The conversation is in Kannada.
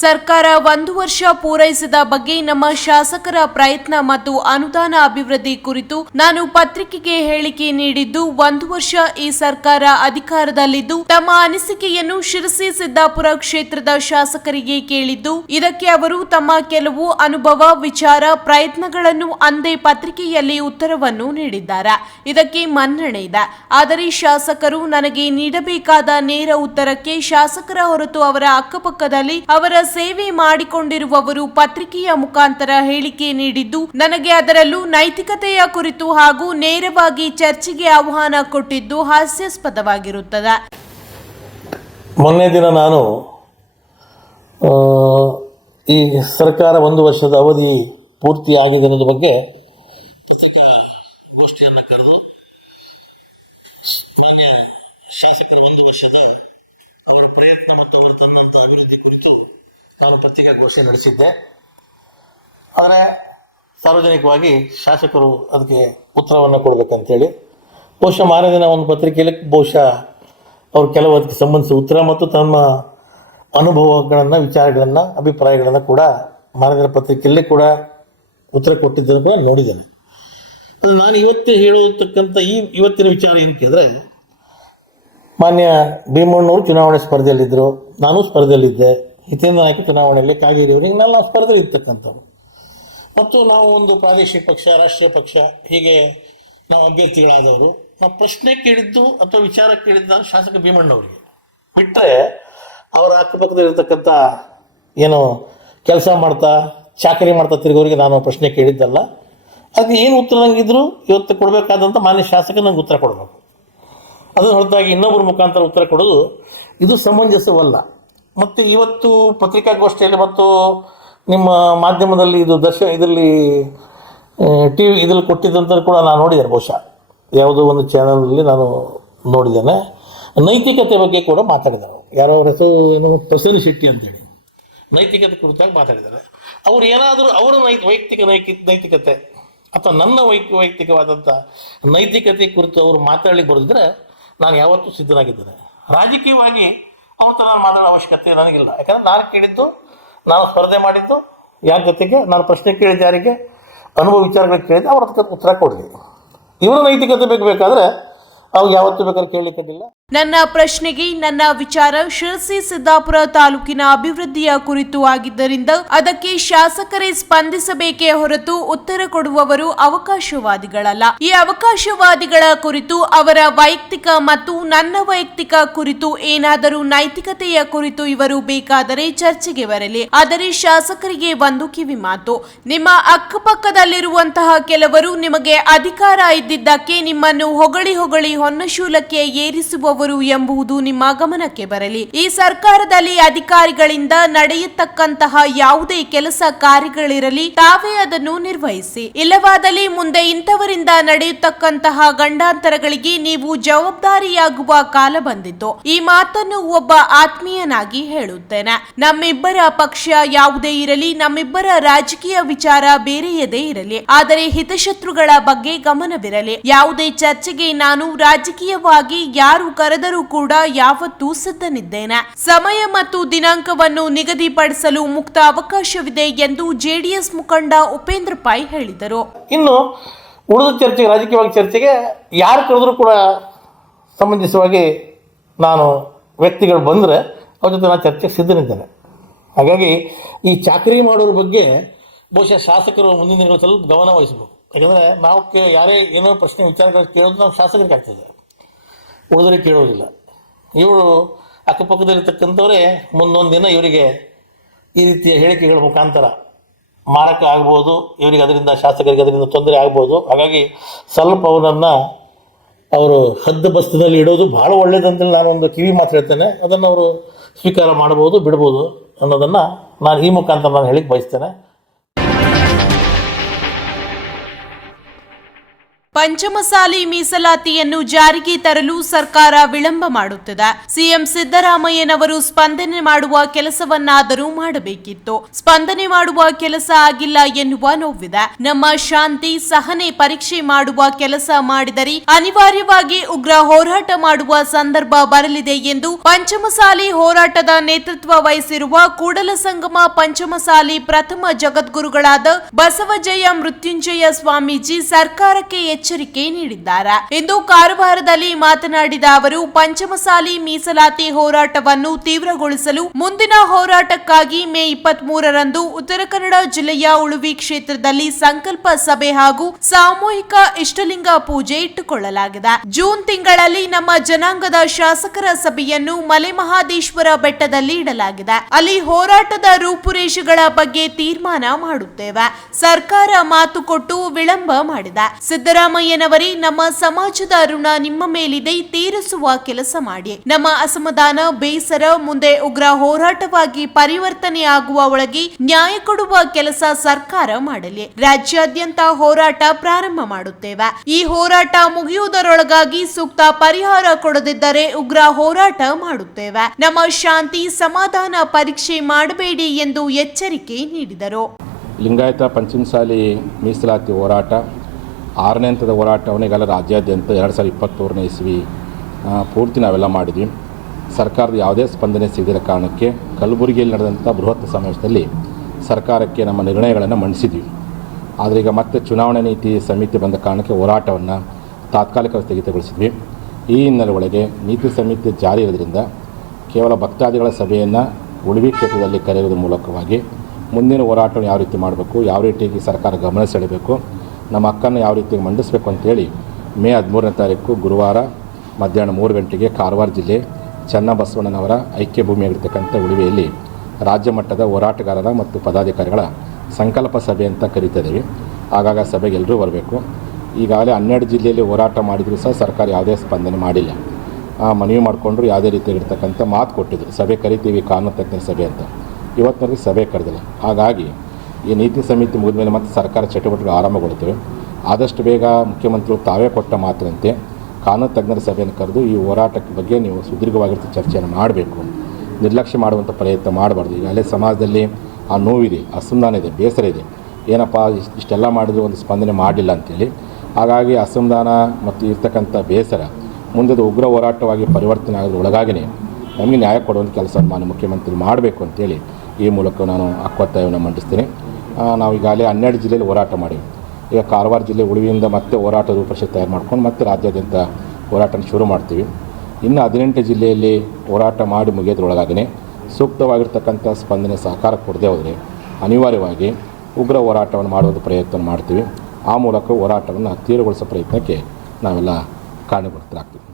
ಸರ್ಕಾರ 1 ವರ್ಷ ಪೂರೈಸಿದ ಬಗ್ಗೆ ನಮ್ಮ ಶಾಸಕರ ಪ್ರಯತ್ನ ಮತ್ತು ಅನುದಾನ ಅಭಿವೃದ್ಧಿ ಕುರಿತು ನಾನು ಪತ್ರಿಕೆಗೆ ಹೇಳಿಕೆ ನೀಡಿದ್ದು 1 ವರ್ಷ ಈ ಸರ್ಕಾರ ಅಧಿಕಾರದಲ್ಲಿದ್ದು ತಮ್ಮ ಅನಿಸಿಕೆಯನ್ನು ಶಿರಸಿ ಸಿದ್ದಾಪುರ ಕ್ಷೇತ್ರದ ಶಾಸಕರಿಗೆ ಕೇಳಿದ್ದು ಇದಕ್ಕೆ ಅವರು ತಮ್ಮ ಕೆಲವು ಅನುಭವ ವಿಚಾರ ಪ್ರಯತ್ನಗಳನ್ನು ಅಂದೇ ಪತ್ರಿಕೆಯಲ್ಲಿ ಉತ್ತರವನ್ನು ನೀಡಿದ್ದಾರೆ. ಇದಕ್ಕೆ ಮನ್ನಣೆ ಇದೆ. ಆದರೆ ಶಾಸಕರು ನನಗೆ ನೀಡಬೇಕಾದ ನೇರ ಉತ್ತರಕ್ಕೆ ಶಾಸಕರ ಹೊರತು ಅವರ ಅಕ್ಕಪಕ್ಕದಲ್ಲಿ ಅವರ ಸೇವೆ ಮಾಡಿಕೊಂಡಿರುವವರು ಪತ್ರಿಕೆಯ ಮುಖಾಂತರ ಹೇಳಿಕೆ ನೀಡಿದ್ದು ನನಗೆ ಅದರಲ್ಲೂ ನೈತಿಕತೆಯ ಕುರಿತು ಹಾಗೂ ನೇರವಾಗಿ ಚರ್ಚೆಗೆ ಆಹ್ವಾನ ಕೊಟ್ಟಿದ್ದು ಹಾಸ್ಯಾಸ್ಪದವಾಗಿರುತ್ತದೆ. ಮೊನ್ನೆ ದಿನ ನಾನು ಈ ಸರ್ಕಾರ 1 ವರ್ಷದ ಅವಧಿ ಪೂರ್ತಿಯಾಗಿದೆ ಅನ್ನೋದ್ರ ಬಗ್ಗೆ ಪತ್ರಿಕಾಗೋಷ್ಠಿಯನ್ನು ಕರೆದು ಮಾನ್ಯ ಶಾಸಕರ 1 ವರ್ಷದ ಅವರ ಪ್ರಯತ್ನ ಮತ್ತು ಅವರು ತನ್ನಂಥ ಅಭಿವೃದ್ಧಿ ಕುರಿತು ನಾನು ಪತ್ರಿಕಾಗೋಷ್ಠಿ ನಡೆಸಿದ್ದೆ. ಆದರೆ ಸಾರ್ವಜನಿಕವಾಗಿ ಶಾಸಕರು ಅದಕ್ಕೆ ಉತ್ತರವನ್ನು ಕೊಡಬೇಕಂತೇಳಿ ಬಹುಶಃ ಮಾರನೇ ದಿನ ಒಂದು ಪತ್ರಿಕೆಯಲ್ಲಿ ಬಹುಶಃ ಅವರು ಕೆಲವು ಅದಕ್ಕೆ ಸಂಬಂಧಿಸಿದ ಉತ್ತರ ಮತ್ತು ತಮ್ಮ ಅನುಭವಗಳನ್ನು ವಿಚಾರಗಳನ್ನು ಅಭಿಪ್ರಾಯಗಳನ್ನು ಕೂಡ ಮಾರನೇ ದಿನ ಪತ್ರಿಕೆಯಲ್ಲಿ ಕೂಡ ಉತ್ತರ ಕೊಟ್ಟಿದ್ದನ್ನು ಕೂಡ ನೋಡಿದ್ದೇನೆ. ನಾನು ಇವತ್ತೇ ಹೇಳತಕ್ಕಂಥ ಇವತ್ತಿನ ವಿಚಾರ ಏನು ಕೇಳಿದ್ರೆ, ಮಾನ್ಯ ಭೀಮಣ್ಣವರು ಚುನಾವಣೆ ಸ್ಪರ್ಧೆಯಲ್ಲಿದ್ದರು, ನಾನು ಸ್ಪರ್ಧೆಯಲ್ಲಿದ್ದೆ, ಹಿತೇಂದ್ರ ನಾಯಕ ಚುನಾವಣೆಯಲ್ಲಿ ಕಾಗೇರಿಯವರು, ಹಿಂಗೆಲ್ಲ ನಾವು ಸ್ಪರ್ಧೆಯಲ್ಲಿ ಇರ್ತಕ್ಕಂಥವ್ರು ಮತ್ತು ನಾವು ಒಂದು ಪ್ರಾದೇಶಿಕ ಪಕ್ಷ ರಾಷ್ಟ್ರೀಯ ಪಕ್ಷ ಹೀಗೆ ನಾವು ಅಭ್ಯರ್ಥಿಗಳಾದವರು. ನಾವು ಪ್ರಶ್ನೆ ಕೇಳಿದ್ದು ಅಥವಾ ವಿಚಾರ ಕೇಳಿದ್ದು ನಾನು ಶಾಸಕ ಭೀಮಣ್ಣವರಿಗೆ ಬಿಟ್ಟರೆ ಅವರ ಅಕ್ಕಪಕ್ಕದಲ್ಲಿರ್ತಕ್ಕಂಥ ಏನು ಕೆಲಸ ಮಾಡ್ತಾ ಚಾಕರಿ ಮಾಡ್ತಾ ತಿರುಗೋರಿಗೆ ನಾನು ಪ್ರಶ್ನೆ ಕೇಳಿದ್ದಲ್ಲ. ಅದು ಏನು ಉತ್ತರ ನಂಗಿದ್ರು ಇವತ್ತು ಕೊಡಬೇಕಾದಂಥ ಮಾನ್ಯ ಶಾಸಕ ನಂಗೆ ಉತ್ತರ ಕೊಡಬೇಕು. ಅದನ್ನು ಹೊರತಾಗಿ ಇನ್ನೊಬ್ಬರ ಮುಖಾಂತರ ಉತ್ತರ ಕೊಡೋದು ಇದು ಸಮಂಜಸವಲ್ಲ. ಮತ್ತು ಇವತ್ತು ಪತ್ರಿಕಾಗೋಷ್ಠಿಯಲ್ಲಿ ಮತ್ತು ನಿಮ್ಮ ಮಾಧ್ಯಮದಲ್ಲಿ ಇದು ಇದರಲ್ಲಿ ಟಿ ವಿ ಇದರಲ್ಲಿ ಕೊಟ್ಟಿದ್ದಂಥ ಕೂಡ ನಾನು ನೋಡಿದ್ದೇನೆ. ಬಹುಶಃ ಯಾವುದೋ ಒಂದು ಚಾನಲಲ್ಲಿ ನಾನು ನೋಡಿದ್ದೇನೆ. ನೈತಿಕತೆ ಬಗ್ಗೆ ಕೂಡ ಮಾತಾಡಿದ್ದಾರೆ. ಯಾರೋ ಅವ್ರ ಹೆಸರು ಏನು ಪ್ರಸನ್ನ ಶೆಟ್ಟಿ ಅಂತೇಳಿ ನೈತಿಕತೆ ಕುರಿತಾಗಿ ಮಾತಾಡಿದ್ದಾರೆ. ಅವರು ಏನಾದರೂ ಅವರ ವೈಯಕ್ತಿಕ ನೈತಿಕತೆ ಅಥವಾ ನನ್ನ ವೈಯಕ್ತಿಕವಾದಂಥ ನೈತಿಕತೆ ಕುರಿತು ಅವರು ಮಾತಾಡಲಿಕ್ಕೆ ಬರೆದಿದ್ರೆ ನಾನು ಯಾವತ್ತೂ ಸಿದ್ಧನಾಗಿದ್ದೇನೆ. ರಾಜಕೀಯವಾಗಿ ಅವ್ರ ಥರ ನಾನು ಮಾತಾಡೋ ಅವಶ್ಯಕತೆ ನನಗಿಲ್ಲ. ಯಾಕಂದರೆ ನಾನು ಕೇಳಿದ್ದು, ನಾನು ಸ್ಪರ್ಧೆ ಮಾಡಿದ್ದು ಯಾರ ಜೊತೆಗೆ, ನಾನು ಪ್ರಶ್ನೆ ಕೇಳಿದ್ದು ಯಾರಿಗೆ, ಅನುಭವ ವಿಚಾರಗಳಿಗೆ ಕೇಳಿದ್ದು ಅವ್ರ ಅದಕ್ಕೆ ಉತ್ತರ ಕೊಡಲಿ. ಇವರ ನೈತಿಕತೆ ಬೇಕಾದರೆ ಅವ್ರು ಯಾವತ್ತೂ ಬೇಕಾದ್ರೆ ಕೇಳಲಿಕ್ಕಿಲ್ಲ. ನನ್ನ ಪ್ರಶ್ನೆಗೆ ನನ್ನ ವಿಚಾರ ಶಿರಸಿ ಸಿದ್ದಾಪುರ ತಾಲೂಕಿನ ಅಭಿವೃದ್ಧಿಯ ಕುರಿತು ಆಗಿದ್ದರಿಂದ ಅದಕ್ಕೆ ಶಾಸಕರೇ ಸ್ಪಂದಿಸಬೇಕೇ ಹೊರತು ಉತ್ತರ ಕೊಡುವವರು ಅವಕಾಶವಾದಿಗಳಲ್ಲ. ಈ ಅವಕಾಶವಾದಿಗಳ ಕುರಿತು ಅವರ ವೈಯಕ್ತಿಕ ಮತ್ತು ನನ್ನ ವೈಯಕ್ತಿಕ ಕುರಿತು ಏನಾದರೂ ನೈತಿಕತೆಯ ಕುರಿತು ಇವರು ಬೇಕಾದರೆ ಚರ್ಚೆಗೆ ಬರಲಿ. ಆದರೆ ಶಾಸಕರಿಗೆ ಒಂದು ಕಿವಿ ಮಾತು, ನಿಮ್ಮ ಅಕ್ಕಪಕ್ಕದಲ್ಲಿರುವಂತಹ ಕೆಲವರು ನಿಮಗೆ ಅಧಿಕಾರ ಇದ್ದಿದ್ದಕ್ಕೆ ನಿಮ್ಮನ್ನು ಹೊಗಳಿ ಹೊನ್ನಶೂಲಕ್ಕೆ ಏರಿಸುವ ಎಂಬುದು ನಿಮ್ಮ ಗಮನಕ್ಕೆ ಬರಲಿ. ಈ ಸರ್ಕಾರದಲ್ಲಿ ಅಧಿಕಾರಿಗಳಿಂದ ನಡೆಯತಕ್ಕಂತಹ ಯಾವುದೇ ಕೆಲಸ ಕಾರ್ಯಗಳಿರಲಿ ತಾವೇ ಅದನ್ನು ನಿರ್ವಹಿಸಿ. ಇಲ್ಲವಾದಲ್ಲಿ ಮುಂದೆ ಇಂಥವರಿಂದ ನಡೆಯತಕ್ಕಂತಹ ಗಂಡಾಂತರಗಳಿಗೆ ನೀವು ಜವಾಬ್ದಾರಿಯಾಗುವ ಕಾಲ ಬಂದಿದ್ದು. ಈ ಮಾತನ್ನು ಒಬ್ಬ ಆತ್ಮೀಯನಾಗಿ ಹೇಳುತ್ತೇನೆ. ನಮ್ಮಿಬ್ಬರ ಪಕ್ಷ ಯಾವುದೇ ಇರಲಿ, ನಮ್ಮಿಬ್ಬರ ರಾಜಕೀಯ ವಿಚಾರ ಬೇರೆಯದೇ ಇರಲಿ, ಆದರೆ ಹಿತಶತ್ರುಗಳ ಬಗ್ಗೆ ಗಮನವಿರಲಿ. ಯಾವುದೇ ಚರ್ಚೆಗೆ ನಾನು ರಾಜಕೀಯವಾಗಿ ಯಾರು ಕರೆದರೂ ಕೂಡ ಯಾವತ್ತೂ ಸಿದ್ಧನಿದ್ದೇನೆ. ಸಮಯ ಮತ್ತು ದಿನಾಂಕವನ್ನು ನಿಗದಿಪಡಿಸಲು ಮುಕ್ತ ಅವಕಾಶವಿದೆ ಎಂದು ಜೆಡಿಎಸ್ ಮುಖಂಡ ಉಪೇಂದ್ರ ಪೈ ಹೇಳಿದರು. ಇನ್ನು ಉಳಿದ ಚರ್ಚೆಗೆ, ರಾಜಕೀಯವಾಗಿ ಚರ್ಚೆಗೆ ಯಾರು ಕರೆದರೂ ಕೂಡ ಸಂಬಂಧಿಸುವಾಗಿ ನಾನು ವ್ಯಕ್ತಿಗಳು ಬಂದರೆ ಅವ್ರ ಜೊತೆ ನಾನು ಚರ್ಚೆಗೆ ಸಿದ್ಧನಿದ್ದೇನೆ. ಹಾಗಾಗಿ ಈ ಚಾಕರಿ ಮಾಡೋರ ಬಗ್ಗೆ ಬಹುಶಃ ಶಾಸಕರು ಮುಂದಿನ ದಿನಗಳು ಸ್ವಲ್ಪ ಗಮನ ವಹಿಸಬೇಕು. ಯಾಕಂದರೆ ನಾವು ಯಾರೇ ಏನೋ ಪ್ರಶ್ನೆ ವಿಚಾರಗಳು ಕೇಳೋದು ನಾವು ಶಾಸಕರಿಗೆ ಆಗ್ತದೆ, ಉಳಿದರಿಗೆ ಕೇಳೋದಿಲ್ಲ. ಇವರು ಅಕ್ಕಪಕ್ಕದಲ್ಲಿರ್ತಕ್ಕಂಥವರೇ ಮುಂದೊಂದು ದಿನ ಇವರಿಗೆ ಈ ರೀತಿಯ ಹೇಳಿಕೆಗಳ ಮುಖಾಂತರ ಮಾರಕ ಆಗ್ಬೋದು, ಇವರಿಗೆ ಅದರಿಂದ ಶಾಸಕರಿಗೆ ಅದರಿಂದ ತೊಂದರೆ ಆಗ್ಬೋದು. ಹಾಗಾಗಿ ಸ್ವಲ್ಪ ಅವರನ್ನು ಅವರು ಹದ್ದುಬಸ್ತಿನಲ್ಲಿ ಇಡೋದು ಭಾಳ ಒಳ್ಳೆಯದಂತೇಳಿ ನಾನು ಒಂದು ಕಿವಿ ಮಾತು ಹೇಳ್ತೇನೆ. ಅದನ್ನು ಅವರು ಸ್ವೀಕಾರ ಮಾಡ್ಬೋದು, ಬಿಡ್ಬೋದು ಅನ್ನೋದನ್ನು ನಾನು ಈ ಮುಖಾಂತರ ನಾನು ಹೇಳಿಕ್ಕೆ ಬಯಸ್ತೇನೆ. ಪಂಚಮಸಾಲಿ ಮೀಸಲಾತಿಯನ್ನು ಜಾರಿಗೆ ತರಲು ಸರ್ಕಾರ ವಿಳಂಬ ಮಾಡುತ್ತಿದೆ. ಸಿಎಂ ಸಿದ್ದರಾಮಯ್ಯನವರು ಸ್ಪಂದನೆ ಮಾಡುವ ಕೆಲಸವನ್ನಾದರೂ ಮಾಡಬೇಕಿತ್ತು. ಸ್ಪಂದನೆ ಮಾಡುವ ಕೆಲಸ ಆಗಿಲ್ಲ ಎನ್ನುವ ನೋವಿದೆ. ನಮ್ಮ ಶಾಂತಿ ಸಹನೆ ಪರೀಕ್ಷೆ ಮಾಡುವ ಕೆಲಸ ಮಾಡಿದರೆ ಅನಿವಾರ್ಯವಾಗಿ ಉಗ್ರ ಹೋರಾಟ ಮಾಡುವ ಸಂದರ್ಭ ಬರಲಿದೆ ಎಂದು ಪಂಚಮಸಾಲಿ ಹೋರಾಟದ ನೇತೃತ್ವ ವಹಿಸಿರುವ ಕೂಡಲ ಸಂಗಮ ಪಂಚಮಸಾಲಿ ಪ್ರಥಮ ಜಗದ್ಗುರುಗಳಾದ ಬಸವಜಯ ಮೃತ್ಯುಂಜಯ ಸ್ವಾಮೀಜಿ ಸರ್ಕಾರಕ್ಕೆ ಎಚ್ಚರಿಕೆ ನೀಡಿದ್ದಾರೆ. ಇಂದು ಕಾರವಾರದಲ್ಲಿ ಮಾತನಾಡಿದ ಅವರು, ಪಂಚಮಸಾಲಿ ಮೀಸಲಾತಿ ಹೋರಾಟವನ್ನು ತೀವ್ರಗೊಳಿಸಲು ಮುಂದಿನ ಹೋರಾಟಕ್ಕಾಗಿ ಮೇ 23ರಂದು ಉತ್ತರ ಕನ್ನಡ ಜಿಲ್ಲೆಯ ಉಳುವಿ ಕ್ಷೇತ್ರದಲ್ಲಿ ಸಂಕಲ್ಪ ಸಭೆ ಹಾಗೂ ಸಾಮೂಹಿಕ ಇಷ್ಟಲಿಂಗ ಪೂಜೆ ಇಟ್ಟುಕೊಳ್ಳಲಾಗಿದೆ. ಜೂನ್ ತಿಂಗಳಲ್ಲಿ ನಮ್ಮ ಜನಾಂಗದ ಶಾಸಕರ ಸಭೆಯನ್ನು ಮಲೆಮಹದೇಶ್ವರ ಬೆಟ್ಟದಲ್ಲಿ ಇಡಲಾಗಿದೆ. ಅಲ್ಲಿ ಹೋರಾಟದ ರೂಪುರೇಷೆಗಳ ಬಗ್ಗೆ ತೀರ್ಮಾನ ಮಾಡುತ್ತೇವೆ. ಸರ್ಕಾರ ಮಾತು ಕೊಟ್ಟು ವಿಳಂಬ ಮಾಡಿದೆ. ಸಿದ್ದರಾಮಯ್ಯನವರೇ, ನಮ್ಮ ಸಮಾಜದ ಋಣ ನಿಮ್ಮ ಮೇಲಿದೆ, ತೀರಿಸುವ ಕೆಲಸ ಮಾಡಿ. ನಮ್ಮ ಅಸಮಾಧಾನ, ಬೇಸರ ಮುಂದೆ ಉಗ್ರ ಹೋರಾಟವಾಗಿ ಪರಿವರ್ತನೆ ಆಗುವ ಒಳಗೆ ನ್ಯಾಯ ಕೊಡುವ ಕೆಲಸ ಸರ್ಕಾರ ಮಾಡಲಿ. ರಾಜ್ಯಾದ್ಯಂತ ಹೋರಾಟ ಪ್ರಾರಂಭ ಮಾಡುತ್ತೇವೆ. ಈ ಹೋರಾಟ ಮುಗಿಯುವುದರೊಳಗಾಗಿ ಸೂಕ್ತ ಪರಿಹಾರ ಕೊಡದಿದ್ದರೆ ಉಗ್ರ ಹೋರಾಟ ಮಾಡುತ್ತೇವೆ. ನಮ್ಮ ಶಾಂತಿ ಸಮಾಧಾನ ಪರೀಕ್ಷೆ ಮಾಡಬೇಡಿ ಎಂದು ಎಚ್ಚರಿಕೆ ನೀಡಿದರು. ಲಿಂಗಾಯತ ಪಂಚಮಸಾಲಿ ಮೀಸಲಾತಿ ಹೋರಾಟ 6ನೇ ಹಂತದ ಹೋರಾಟವನ್ನು ಈಗಾಗಲೇ ರಾಜ್ಯಾದ್ಯಂತ 2023ನೇ ಇಸ್ವಿ ಪೂರ್ತಿ ನಾವೆಲ್ಲ ಮಾಡಿದ್ವಿ. ಸರ್ಕಾರದ ಯಾವುದೇ ಸ್ಪಂದನೆ ಸಿಗದಿರೋ ಕಾರಣಕ್ಕೆ ಕಲಬುರಗಿಯಲ್ಲಿ ನಡೆದಂಥ ಬೃಹತ್ ಸಮಾವೇಶದಲ್ಲಿ ಸರ್ಕಾರಕ್ಕೆ ನಮ್ಮ ನಿರ್ಣಯಗಳನ್ನು ಮಂಡಿಸಿದ್ವಿ. ಆದರೆ ಈಗ ಮತ್ತೆ ಚುನಾವಣಾ ನೀತಿ ಸಮಿತಿ ಬಂದ ಕಾರಣಕ್ಕೆ ಹೋರಾಟವನ್ನು ತಾತ್ಕಾಲಿಕ ಸ್ಥಗಿತಗೊಳಿಸಿದ್ವಿ. ಈ ಹಿನ್ನೆಲೆ ಒಳಗೆ ನೀತಿ ಸಮಿತಿ ಜಾರಿ ಇರೋದ್ರಿಂದ ಕೇವಲ ಭಕ್ತಾದಿಗಳ ಸಭೆಯನ್ನು ಉಳುವಿ ಕ್ಷೇತ್ರದಲ್ಲಿ ಕರೆಯುವುದರ ಮೂಲಕವಾಗಿ ಮುಂದಿನ ಹೋರಾಟವನ್ನು ಯಾವ ರೀತಿ ಮಾಡಬೇಕು, ಯಾವ ರೀತಿಯಾಗಿ ಸರ್ಕಾರ ಗಮನ ಸೆಳೆಯಬೇಕು, ನಮ್ಮ ಹಕ್ಕನ್ನು ಯಾವ ರೀತಿ ಮಂಡಿಸಬೇಕು ಅಂತೇಳಿ ಮೇ 13ನೇ ತಾರೀಕು ಗುರುವಾರ ಮಧ್ಯಾಹ್ನ 3 ಗಂಟೆಗೆ ಕಾರವಾರ ಜಿಲ್ಲೆ ಚನ್ನಬಸವಣ್ಣನವರ ಐಕ್ಯ ಭೂಮಿಯಾಗಿರ್ತಕ್ಕಂಥ ಉಳುವೆಯಲ್ಲಿ ರಾಜ್ಯ ಮಟ್ಟದ ಹೋರಾಟಗಾರರ ಮತ್ತು ಪದಾಧಿಕಾರಿಗಳ ಸಂಕಲ್ಪ ಸಭೆ ಅಂತ ಕರೀತಿದ್ದೀವಿ. ಆಗಾಗ ಸಭೆಗೆ ಎಲ್ಲರೂ ಬರಬೇಕು. ಈಗಾಗಲೇ 12 ಜಿಲ್ಲೆಯಲ್ಲಿ ಹೋರಾಟ ಮಾಡಿದರೂ ಸಹ ಸರ್ಕಾರ ಯಾವುದೇ ಸ್ಪಂದನೆ ಮಾಡಿಲ್ಲ. ಮನವಿ ಮಾಡಿಕೊಂಡ್ರು ಯಾವುದೇ ರೀತಿಯಾಗಿರ್ತಕ್ಕಂಥ ಮಾತು ಕೊಟ್ಟಿದ್ರು, ಸಭೆ ಕರಿತೀವಿ ಕಾನೂನು ತಜ್ಞರ ಸಭೆ ಅಂತ. ಇವತ್ತಿನವರೆಗೆ ಸಭೆ ಕರೆದಿಲ್ಲ. ಹಾಗಾಗಿ ಈ ನೀತಿ ಸಮಿತಿ ಮುಗಿದ ಮೇಲೆ ಮತ್ತೆ ಸರ್ಕಾರ ಚಟುವಟಿಕೆ ಆರಂಭಗೊಳ್ಳುತ್ತವೆ. ಆದಷ್ಟು ಬೇಗ ಮುಖ್ಯಮಂತ್ರಿಗಳು ತಾವೇ ಕೊಟ್ಟ ಮಾತಿನಂತೆ ಕಾನೂನು ತಜ್ಞರ ಸಭೆಯನ್ನು ಕರೆದು ಈ ಹೋರಾಟಕ್ಕೆ ಬಗ್ಗೆ ನೀವು ಸುದೀರ್ಘವಾಗಿರ್ತ ಚರ್ಚೆಯನ್ನು ಮಾಡಬೇಕು, ನಿರ್ಲಕ್ಷ್ಯ ಮಾಡುವಂಥ ಪ್ರಯತ್ನ ಮಾಡಬಾರ್ದು. ಈಗಾಗಲೇ ಸಮಾಜದಲ್ಲಿ ಆ ನೋವಿದೆ, ಅಸಮಾಧಾನ ಇದೆ, ಬೇಸರ ಇದೆ. ಏನಪ್ಪ ಇಷ್ಟೆಲ್ಲ ಮಾಡಿದ್ರು ಒಂದು ಸ್ಪಂದನೆ ಮಾಡಲಿಲ್ಲ ಅಂತೇಳಿ. ಹಾಗಾಗಿ ಅಸಮಾಧಾನ ಮತ್ತು ಇರ್ತಕ್ಕಂಥ ಬೇಸರ ಮುಂದೆ ಉಗ್ರ ಹೋರಾಟವಾಗಿ ಪರಿವರ್ತನೆ ಆಗೋದ್ರೊಳಗಾಗಿಯೇ ನಮಗೆ ನ್ಯಾಯ ಕೊಡುವಂಥ ಕೆಲಸ ಮಾನ್ಯ ಮುಖ್ಯಮಂತ್ರಿ ಮಾಡಬೇಕು ಅಂತೇಳಿ ಈ ಮೂಲಕ ನಾನು ಒತ್ತಾಯವನ್ನು ಮಂಡಿಸ್ತೀನಿ. ನಾವು ಈಗಾಗಲೇ 12 ಜಿಲ್ಲೆಯಲ್ಲಿ ಹೋರಾಟ ಮಾಡಿವಿ. ಈಗ ಕಾರವಾರ ಜಿಲ್ಲೆ ಉಳುವಿಯಿಂದ ಮತ್ತೆ ಹೋರಾಟ ರೂಪರೇಷೆ ತಯಾರು ಮಾಡ್ಕೊಂಡು ಮತ್ತೆ ರಾಜ್ಯಾದ್ಯಂತ ಹೋರಾಟನ ಶುರು ಮಾಡ್ತೀವಿ. ಇನ್ನು 18 ಜಿಲ್ಲೆಯಲ್ಲಿ ಹೋರಾಟ ಮಾಡಿ ಮುಗಿಯೋದ್ರೊಳಗಾಗೇ ಸೂಕ್ತವಾಗಿರ್ತಕ್ಕಂಥ ಸ್ಪಂದನೆ ಸಹಕಾರ ಕೊಡದೆ ಹೋದರೆ ಅನಿವಾರ್ಯವಾಗಿ ಉಗ್ರ ಹೋರಾಟವನ್ನು ಮಾಡುವುದು ಪ್ರಯತ್ನ ಮಾಡ್ತೀವಿ. ಆ ಮೂಲಕ ಹೋರಾಟವನ್ನು ತೀವ್ರಗೊಳಿಸೋ ಪ್ರಯತ್ನಕ್ಕೆ ನಾವೆಲ್ಲ ಕಾರಣೀಭೂತರಾಗ್ತೀವಿ.